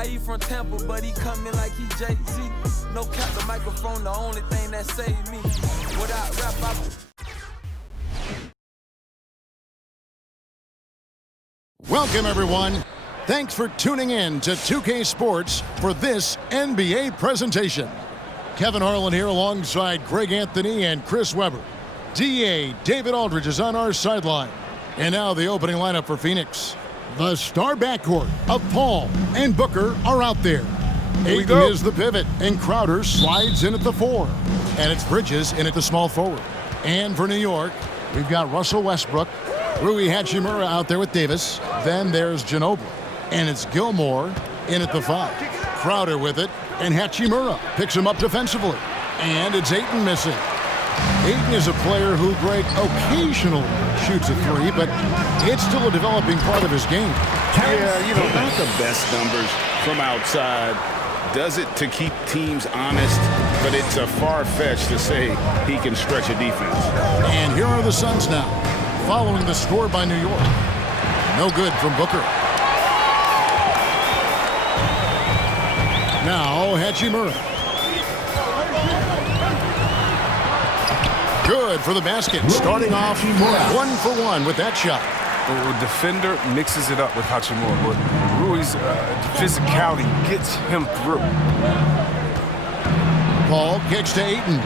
How he from Tampa, but he coming like he Jay-Z. No cap, the microphone, the only thing that saved me. Without rap, Welcome, everyone. Thanks for tuning in to 2K Sports for this NBA presentation. Kevin Harlan here alongside Greg Anthony and Chris Webber. DA David Aldridge is on our sideline. And now the opening lineup for Phoenix. The star backcourt of Paul and Booker are out there. Ayton is the pivot, and Crowder slides in at the 4. And it's Bridges in at the small forward. And for New York, we've got Russell Westbrook, Rui Hachimura out there with Davis. Then there's Ginobili. And it's Gilmore in at the 5. Crowder with it, and Hachimura picks him up defensively. And it's Ayton missing. Ayton is a player who, Greg, occasionally shoots a 3, but it's still a developing part of his game. Yeah, you know, not the best numbers from outside. Does it to keep teams honest, but it's a far-fetched to say he can stretch a defense. And here are the Suns now, following the score by New York. No good from Booker. Now Hachimura. Good for the basket. Starting off 1 for 1 with that shot. The defender mixes it up with Hachimura, but Rui's physicality gets him through. Paul kicks to Ayton.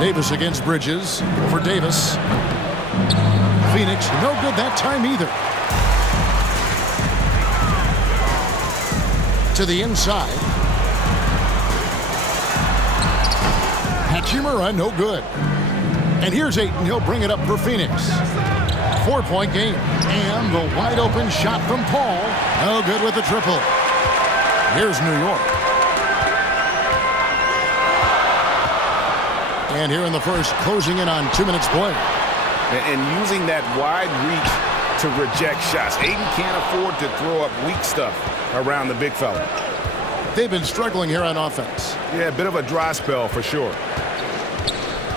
Davis against Bridges for Davis. Phoenix, no good that time either. To the inside. Hachimura, no good. And here's Ayton. He'll bring it up for Phoenix. 4-point game. And the wide open shot from Paul. No good with the triple. Here's New York. And here in the first, closing in on 2 minutes play. And using that wide reach to reject shots. Ayton can't afford to throw up weak stuff around the big fella. They've been struggling here on offense. Yeah, a bit of a dry spell for sure.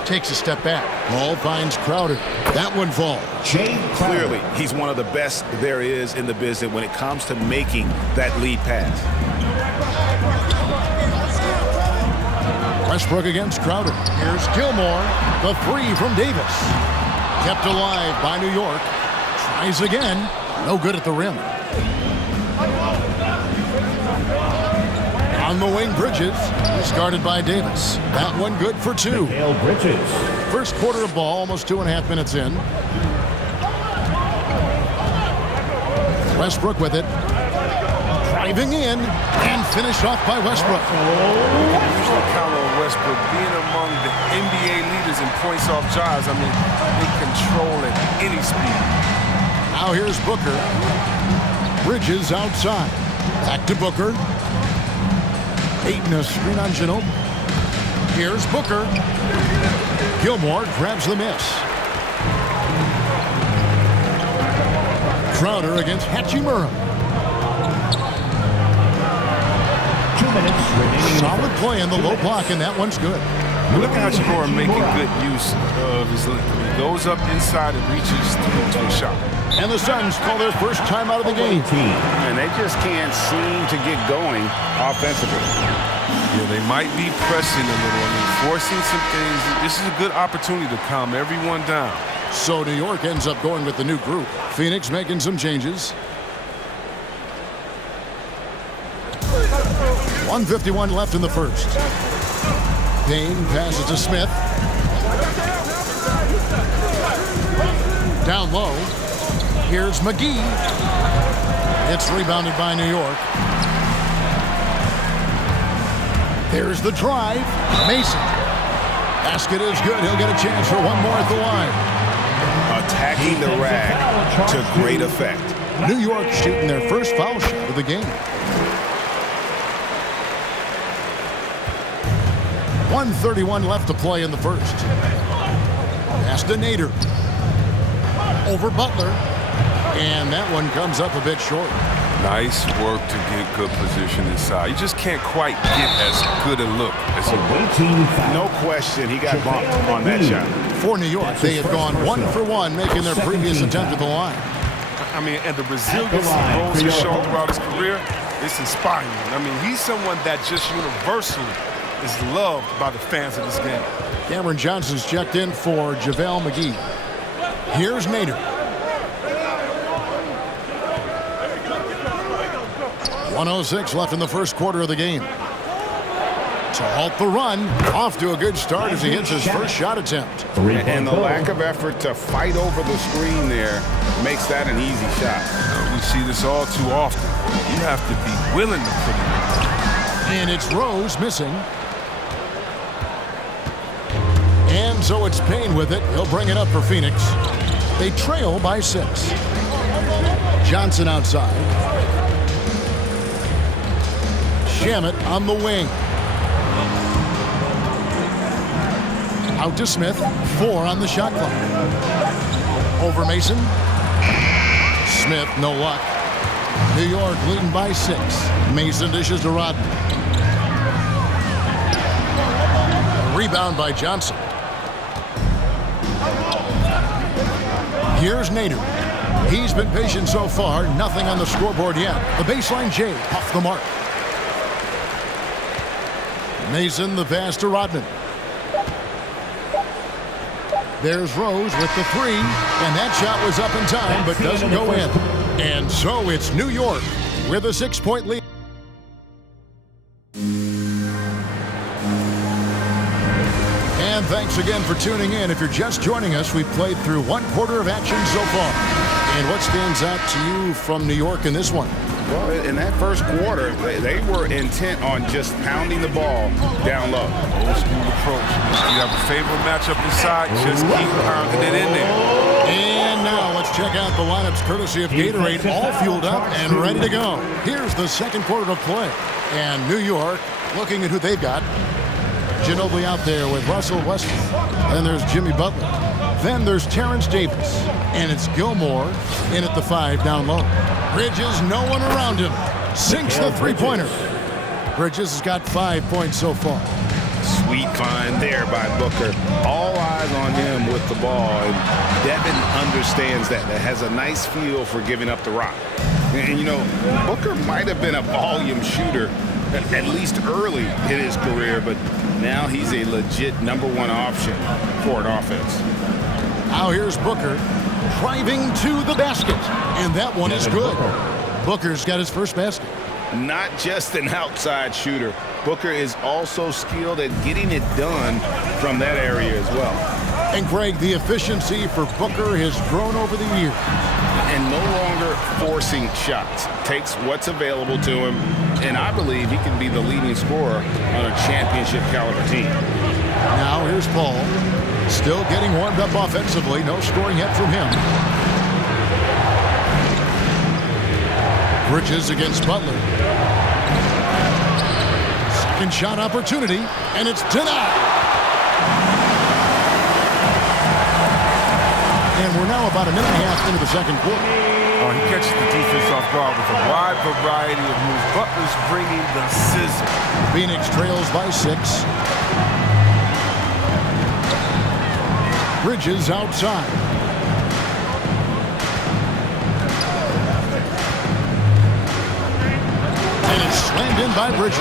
Takes a step back. Ball finds Crowder. That one falls. Clearly, he's one of the best there is in the business when it comes to making that lead pass. Westbrook against Crowder. Here's Gilmore. The 3 from Davis. Kept alive by New York. Tries again. No good at the rim. On the wing, Bridges. Discarded by Davis. That one good for 2. Bridges. First quarter of ball, almost 2.5 minutes in. Westbrook with it. Driving in and finished off by Westbrook. You can usually count on Westbrook being among the NBA leaders in points off jobs. I mean, they control at any speed. Now here's Booker. Bridges outside. Back to Booker. Ayton a screen on Ginobili. Here's Booker. Gilmore grabs the miss. Crowder against Hachimura. 2 minutes remaining. Solid play in the low block, and that one's good. Look at Hachimura making good use of his length. He goes up inside and reaches through to a shot. And the Suns call their first time out of the game. And they just can't seem to get going offensively. Yeah, they might be pressing a little, I mean, forcing some things. This is a good opportunity to calm everyone down. So New York ends up going with the new group. Phoenix making some changes. 1:51 left in the first. Payne passes to Smith. Down low. Here's McGee. It's rebounded by New York. There's the drive. Mason. Basket is good. He'll get a chance for one more at the line. Attacking the rack to great effect. New York shooting their first foul shot of the game. 1:31 left to play in the first. Pass to Nader. Over Butler. And that one comes up a bit short. Nice work to get good position inside. You just can't quite get as good a look as he would. No question, he got bumped on that shot. For New York, they had gone 1 for 1, making their previous attempt at the line. I mean, and the resilience Rose has shown throughout his career, it's inspiring. I mean, he's someone that just universally is loved by the fans of this game. Cameron Johnson's checked in for JaVale McGee. Here's Nader. 1:06 left in the first quarter of the game. To halt the run, off to a good start as he hits his first shot attempt. And the lack of effort to fight over the screen there makes that an easy shot. We see this all too often. You have to be willing to put it in. And it's Rose missing. And so it's Payne with it. He'll bring it up for Phoenix. They trail by 6. Johnson outside. Shamet on the wing. Out to Smith. 4 on the shot clock. Over Mason. Smith, no luck. New York leading by 6. Mason dishes to Rodman. Rebound by Johnson. Here's Nader. He's been patient so far. Nothing on the scoreboard yet. The baseline J off the mark. Mason the pass to Rodman. There's Rose with the 3, and that shot was up in time but doesn't go in. And so it's New York with a 6-point lead. And thanks again for tuning in. If you're just joining us, we've played through 1 quarter of action so far. And what stands out to you from New York in this one? Well, in that first quarter, they were intent on just pounding the ball down low. Old school approach. You have a favorable matchup inside, just keep pounding it in there. And now let's check out the lineups courtesy of Gatorade, all fueled up and ready to go. Here's the second quarter of play. And New York looking at who they've got. Ginobili out there with Russell Westbrook. Then there's Jimmy Butler. Then there's Terrence Davis. And it's Gilmore in at the 5 down low. Bridges, no one around him. Sinks the 3-pointer. Bridges has got 5 points so far. Sweet find there by Booker. All eyes on him with the ball. And Devin understands that. That has a nice feel for giving up the rock. And, you know, Booker might have been a volume shooter, at least early in his career, but now he's a legit #1 option for an offense. Now here's Booker driving to the basket, and that one is good. Booker's got his first basket. Not just an outside shooter. Booker is also skilled at getting it done from that area as well. And Greg, the efficiency for Booker has grown over the years. And no longer forcing shots. Takes what's available to him, and I believe he can be the leading scorer on a championship caliber team. Now here's Paul. Still getting warmed up offensively. No scoring yet from him. Bridges against Butler. Second shot opportunity, and it's denied. And we're now about a minute and a half into the second quarter. Oh, he catches the defense off guard with a wide variety of moves. Butler's bringing the sizzle. Phoenix trails by 6. Bridges outside. And it's slammed in by Bridges.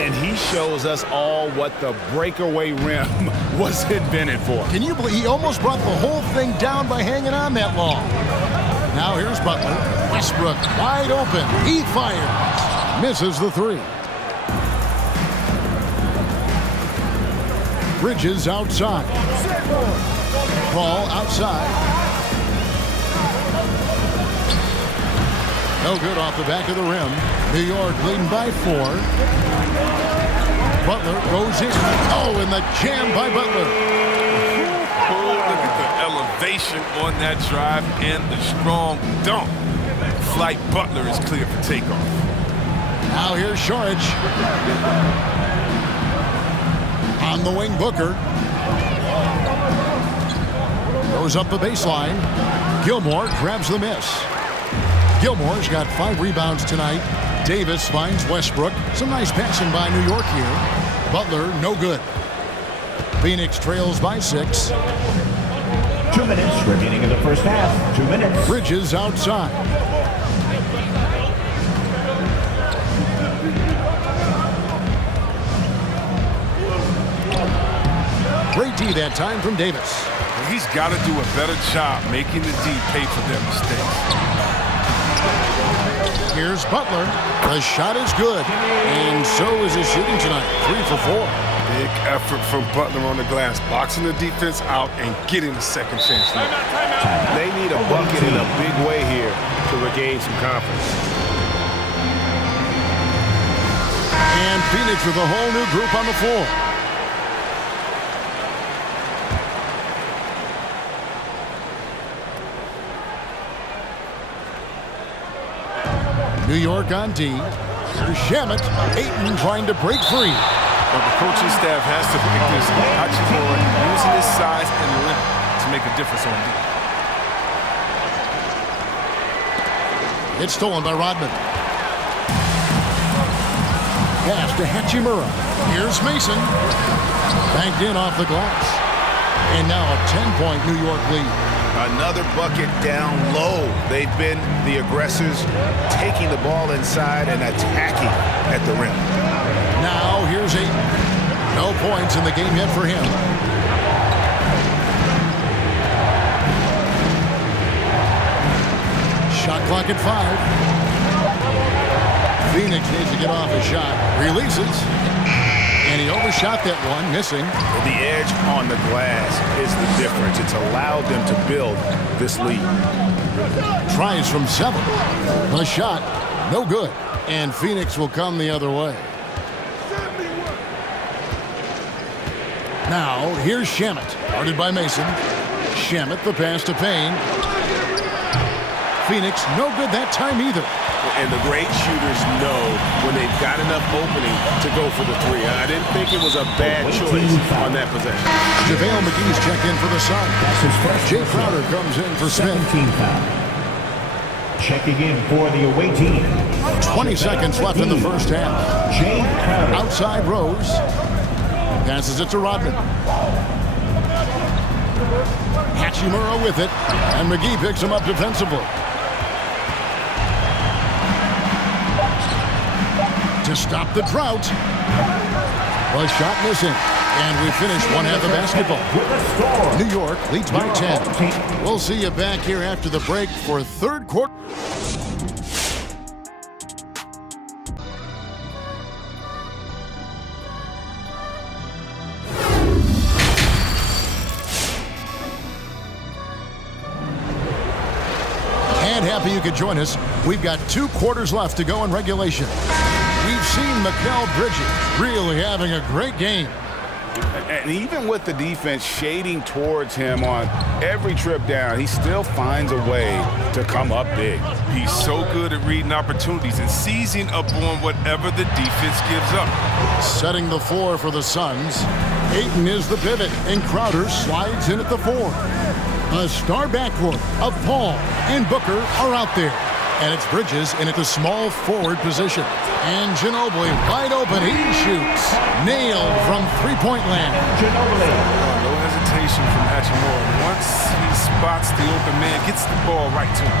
And he shows us all what the breakaway rim was invented for. Can you believe he almost brought the whole thing down by hanging on that long? Now here's Butler. Westbrook wide open. He fires. Misses the 3. Bridges outside. Ball outside. No good off the back of the rim. New York leading by 4. Butler goes in. Oh, and the jam by Butler. Oh, look at the elevation on that drive and the strong dunk. Flight Butler is clear for takeoff. Now here's Saric. On the wing, Booker. Goes up the baseline. Gilmore grabs the miss. Gilmore's got 5 rebounds tonight. Davis finds Westbrook. Some nice passing by New York here. Butler, no good. Phoenix trails by 6. 2 minutes remaining in the first half. 2 minutes. Bridges outside. Great D that time from Davis. He's got to do a better job making the D pay for their mistakes. Here's Butler. The shot is good. And so is his shooting tonight. 3 for 4. Big effort from Butler on the glass, boxing the defense out and getting a second chance. They need a bucket in a big way here to regain some confidence. And Phoenix with a whole new group on the floor. New York on D. Here's Shamet. Ayton trying to break free. But the coaching staff has to pick this Hachimura using his size and length to make a difference on D. It's stolen by Rodman. Pass to Hachimura. Here's Mason. Banked in off the glass. And now a 10-point New York lead. Another bucket down low. They've been the aggressors, taking the ball inside and attacking at the rim. Now here's Ayton. No points in the game yet for him. Shot clock at 5. Phoenix needs to get off a shot. Releases. And he overshot that one, missing. The edge on the glass is the difference. It's allowed them to build this lead. Tries from 7. The shot, no good. And Phoenix will come the other way. Now, here's Shamet. Guarded by Mason. Shamet, the pass to Payne. Phoenix, no good that time either. And the great shooters know when they've got enough opening to go for the three. I didn't think it was a bad choice on that possession. JaVale McGee's checked in for the Suns. Jay Crowder comes in for Smith. 17 foul. Checking in for the away team. 20 seconds left in the first half. Jay Crowder. Outside Rose. Passes it to Rodman. Hachimura with it. And McGee picks him up defensively. To stop the drought. Was shot missing. And we finish one half of basketball. New York leads by 10. We'll see you back here after the break for third quarter. And happy you could join us. We've got 2 quarters left to go in regulation. We've seen Mikal Bridges really having a great game. And even with the defense shading towards him on every trip down, he still finds a way to come up big. He's so good at reading opportunities and seizing up on whatever the defense gives up. Setting the floor for the Suns. Ayton is the pivot, and Crowder slides in at the 4. A star backcourt of Paul and Booker are out there. And it's Bridges in at the small forward position. And Ginobili wide open. He shoots. Nailed from three-point land. No hesitation from Hachimura. Once he spots the open man, gets the ball right to him.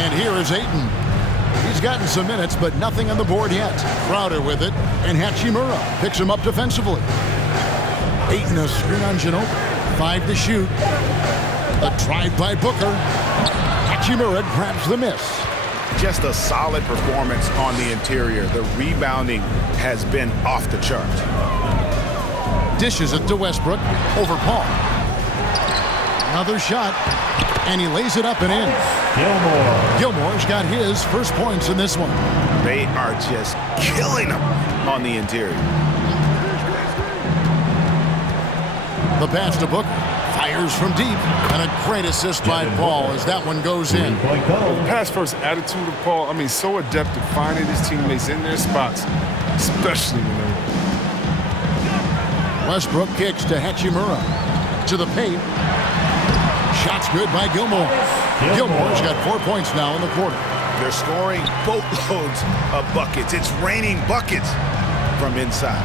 And here is Ayton. He's gotten some minutes, but nothing on the board yet. Crowder with it. And Hachimura picks him up defensively. Ayton a screen on Ginobili. 5 to shoot. A drive by Booker. Hachimura grabs the miss. Just a solid performance on the interior. The rebounding has been off the charts. Dishes it to Westbrook over Paul. Another shot, and he lays it up and in. Gilmore's got his first points in this one. They are just killing him on the interior. The pass to Booker. Fires from deep, and a great assist by Paul as that one goes in. Pass-first attitude of Paul, so adept at finding his teammates in their spots, especially when they're... Westbrook kicks to Hachimura. To the paint. Shots good by Gilmore. Gilmore's got 4 points now in the quarter. They're scoring boatloads of buckets. It's raining buckets from inside.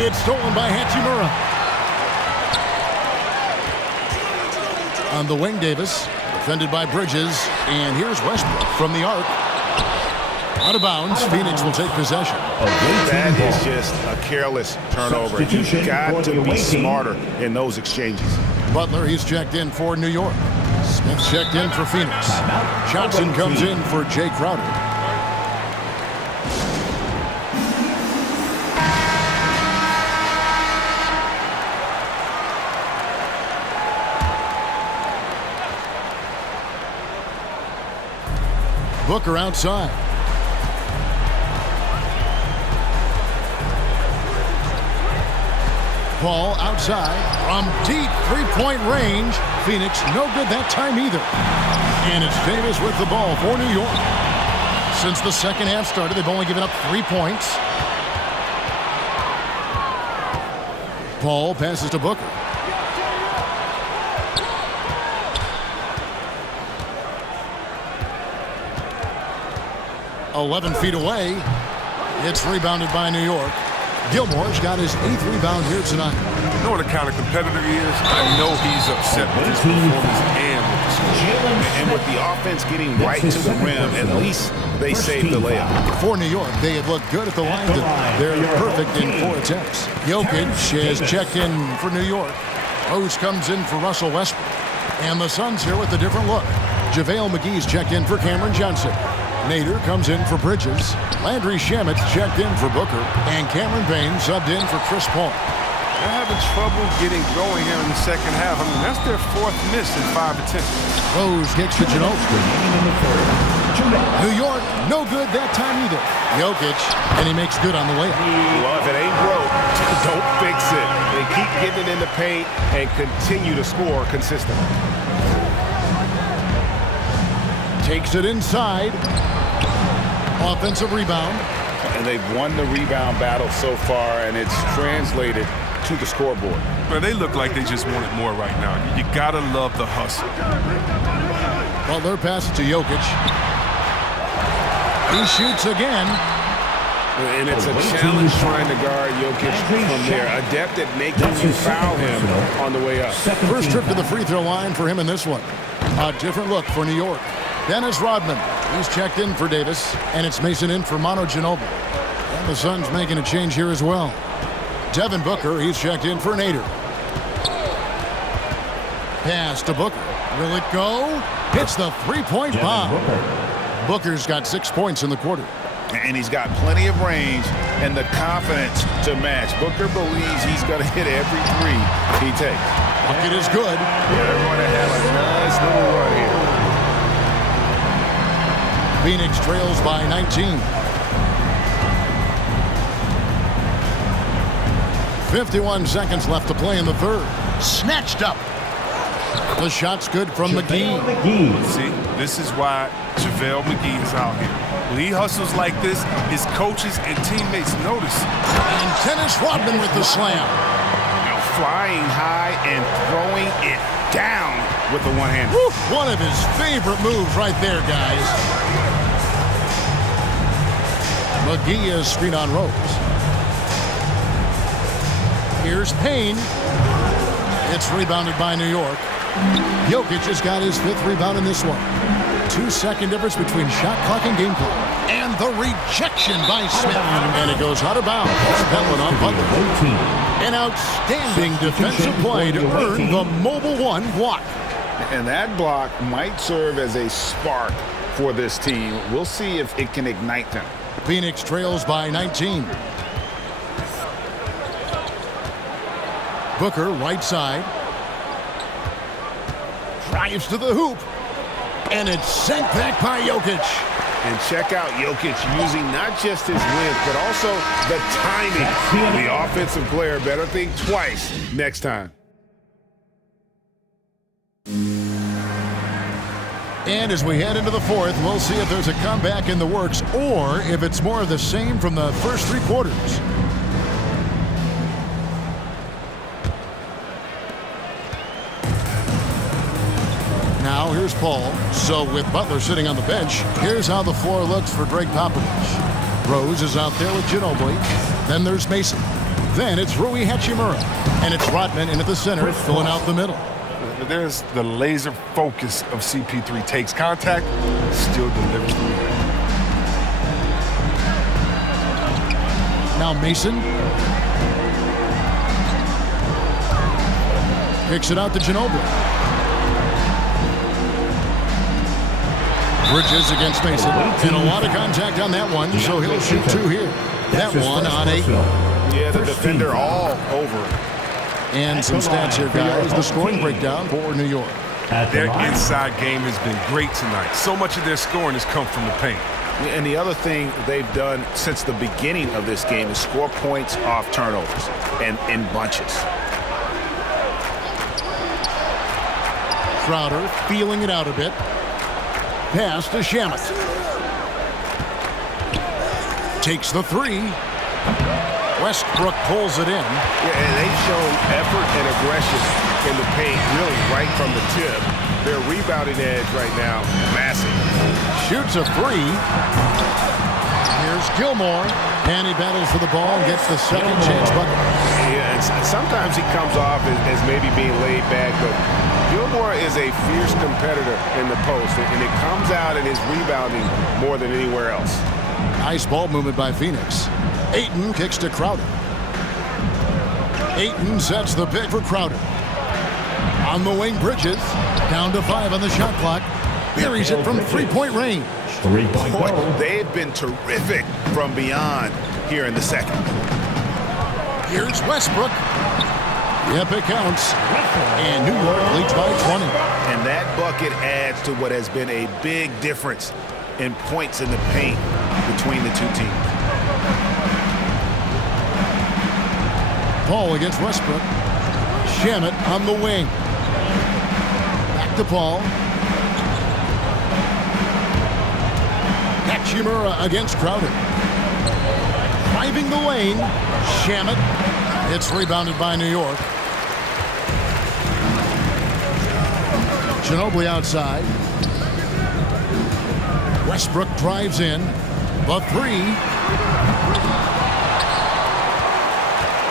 It's stolen by Hachimura. On the wing, Davis. Defended by Bridges. And here's Westbrook from the arc. Out of bounds. Phoenix will take possession. That is just a careless turnover. You've got to be smarter in those exchanges. Butler, he's checked in for New York. Smith checked in for Phoenix. Johnson comes in for Jay Crowder. Booker outside. Paul outside from deep three-point range. Phoenix no good that time either. And it's Davis with the ball for New York. Since the second half started, they've only given up 3 points. Paul passes to Booker. "11 feet away." It's rebounded by New York. Gilmore's got his 8th rebound here tonight. You know what the kind of competitor he is? I know he's upset with his performance and with the score. And with the offense getting right to the rim, at least they saved the layup. For New York, they had looked good at the line. They're perfect in 4 attempts. Jokic has checked in for New York. Rose comes in for Russell Westbrook. And the Suns here with a different look. JaVale McGee's checked in for Cameron Johnson. Nader comes in for Bridges. Landry Shamet's checked in for Booker. And Cameron Payne subbed in for Chris Paul. They're having trouble getting going here in the second half. I mean, that's their 4th miss in 5 attempts. Rose kicks to Ginobili. New York, no good that time either. Jokic, and he makes good on the layup. Well, if it ain't broke, don't fix it. They keep getting it in the paint and continue to score consistently. Takes it inside. Offensive rebound. And they've won the rebound battle so far, and it's translated to the scoreboard. Well, they look like they just want it more right now. You gotta love the hustle. Butler passes to Jokic. He shoots again. And it's a challenge trying to guard Jokic from there. Adept at making you foul him on the way up. First trip to the free throw line for him in this one. A different look for New York. Dennis Rodman, he's checked in for Davis, and it's Mason in for Manu Ginobili. And the Suns making a change here as well. Devin Booker, he's checked in for Nader. Pass to Booker. Will it go? Hits the three-point bomb. Booker's got 6 points in the quarter. And he's got plenty of range and the confidence to match. Booker believes he's going to hit every three he takes. Bucket is good. Yeah, they're going to have a nice little run here. Phoenix trails by 19. 51 seconds left to play in the third. Snatched up. The shot's good from McGee. See, this is why JaVale McGee is out here. When he hustles like this, his coaches and teammates notice. And Dennis Rodman with the slam. Now flying high and throwing it down with the one hand. One of his favorite moves right there, guys. McGee is screen on Rose. Here's Payne. It's rebounded by New York. Jokic has got his 5th rebound in this one. 2-second difference between shot clock and game clock. And the rejection by Smith. And it goes out of bounds. That one on Butler. An outstanding defensive play to earn the Mobile One block. And that block might serve as a spark for this team. We'll see if it can ignite them. Phoenix trails by 19. Booker, right side. Drives to the hoop. And it's sent back by Jokic. And check out Jokic using not just his length, but also the timing. The offensive player better think twice next time. And as we head into the fourth, we'll see if there's a comeback in the works or if it's more of the same from the first 3 quarters. Now here's Paul. So with Butler sitting on the bench, here's how the floor looks for Greg Popovich. Rose is out there with Ginobili. Then there's Mason. Then it's Rui Hachimura. And it's Rodman in at the center, filling out the middle. There's the laser focus of CP3. Takes contact, still delivers the win. Now Mason. Kicks it out to Ginobili. Bridges against Mason. And a lot of contact on that one, so he'll shoot 2 here. That one on 8. Yeah, the defender all over. And some stats here, guys. The scoring breakdown for New York. Their inside game has been great tonight. So much of their scoring has come from the paint. And the other thing they've done since the beginning of this game is score points off turnovers and in bunches. Crowder feeling it out a bit. Pass to Shamet. Takes the 3. Westbrook pulls it in. Yeah, and they've shown effort and aggression in the paint, really right from the tip. Their rebounding edge right now, massive. Shoots a 3. Here's Gilmore. And he battles for the ball and gets the second chance bucket. Yeah, sometimes he comes off as maybe being laid back, but Gilmore is a fierce competitor in the post, and it comes out in his rebounding more than anywhere else. Nice ball movement by Phoenix. Ayton kicks to Crowder. Ayton sets the pick for Crowder. On the wing, Bridges. Down to 5 on the shot clock. Buries it from 3-point range. 3-point Boy, goal. they've been terrific from beyond here in the second. Here's Westbrook. Yep, it counts. And New York leads by 20. And that bucket adds to what has been a big difference in points in the paint between the two teams. Paul against Westbrook. Shamet on the wing. Back to Paul. Hachimura against Crowder. Driving the lane. Shamet. It's rebounded by New York. Ginobili outside. Westbrook drives in. The 3.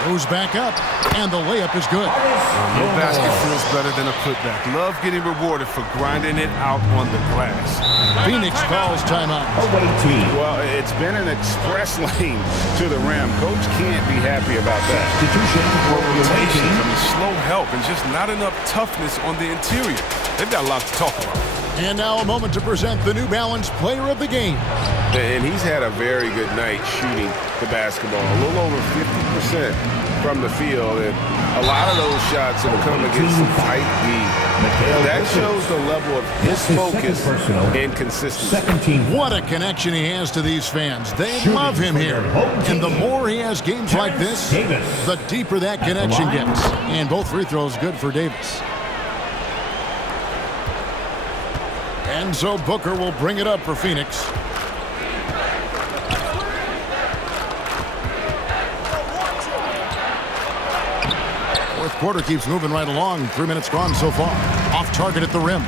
Goes back up, and the layup is good. No basket feels better than a putback. Love getting rewarded for grinding it out on the glass. Phoenix calls timeout. Well, it's been an express lane to the rim. Coach can't be happy about that. Rotation, slow help, and just not enough toughness on the interior. They've got a lot to talk about. And now a moment to present the New Balance Player of the Game. And he's had a very good night shooting the basketball. A little over 50% from the field. And a lot of those shots have come against some tight D. That shows the level of his focus and consistency. What a connection he has to these fans. They love him here. And the more he has games like this, the deeper that connection gets. And both free throws good for Davis. And so Booker will bring it up for Phoenix. Fourth quarter keeps moving right along. 3 minutes gone so far. Off target at the rim.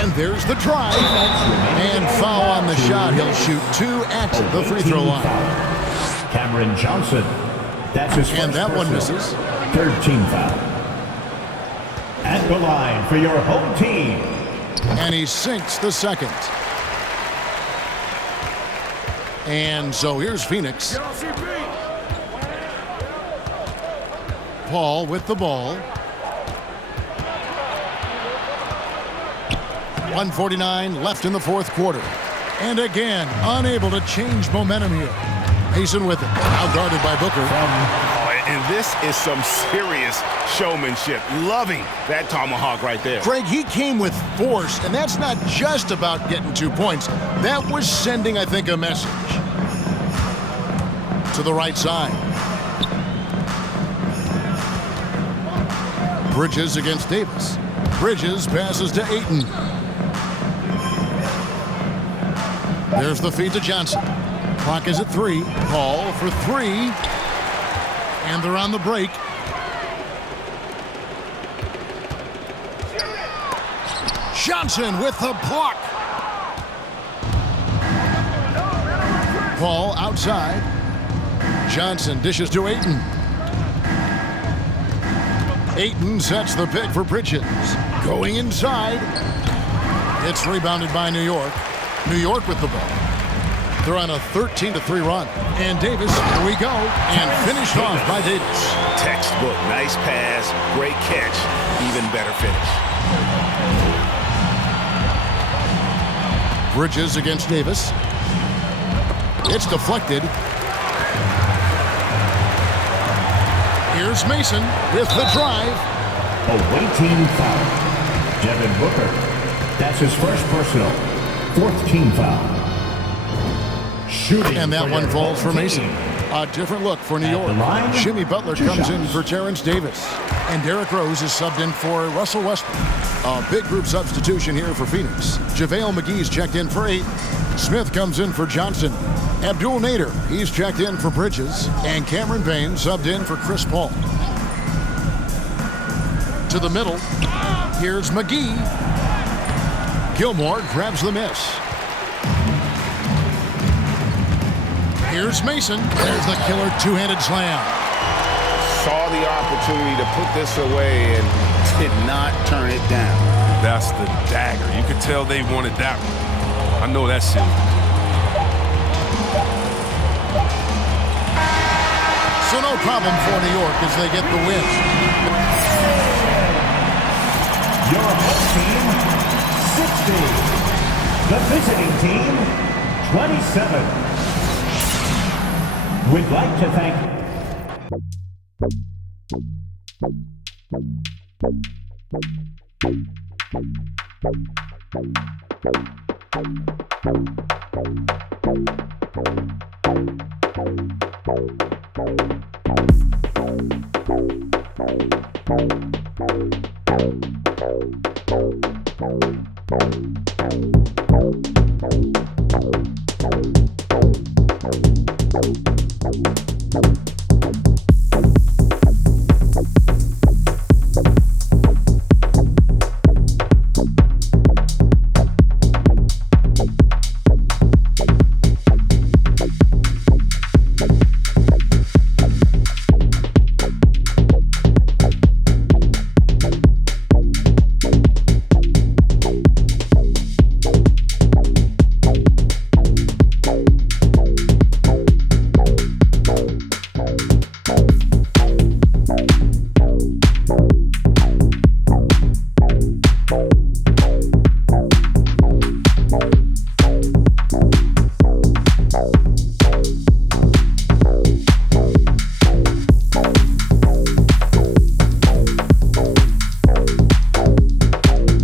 And there's the drive. And foul on the shot. He'll shoot 2 at the free throw line. Cameron Johnson. That's his first And that one misses. 3rd team foul. At the line for your home team. And he sinks the second. And so here's Phoenix. Paul with the ball. 1:49 left in the fourth quarter. And again, unable to change momentum here. Mason with it. Now guarded by Booker. And this is some serious showmanship. Loving that tomahawk right there. Greg, he came with force, and that's not just about getting 2 points. That was sending, I think, a message. To the right side. Bridges against Davis. Bridges passes to Ayton. There's the feed to Johnson. Clock is at 3. Paul for 3. And they're on the break. Johnson with the block. Paul outside. Johnson dishes to Ayton. Ayton sets the pick for Bridges. Going inside. It's rebounded by New York. New York with the ball. They're on a 13-3 run. And Davis, here we go, and finished off by Davis. Textbook, nice pass, great catch, even better finish. Bridges against Davis. It's deflected. Here's Mason with the drive. Away team foul. Devin Booker. That's his first personal. Fourth team foul. Shooting. And that one falls for Mason. A different look for New York. Jimmy Butler comes in for Terrence Davis. And Derrick Rose is subbed in for Russell Westbrook. A big group substitution here for Phoenix. JaVale McGee's checked in for 8. Smith comes in for Johnson. Abdul Nader, he's checked in for Bridges. And Cameron Payne subbed in for Chris Paul. To the middle. Here's McGee. Gilmore grabs the miss. Here's Mason. There's the killer two-handed slam. Saw the opportunity to put this away and did not turn it down. That's the dagger. You could tell they wanted that one. I know that shit. So no problem for New York as they get the win. Your home team, 60. The visiting team, 27. We'd like to thank you.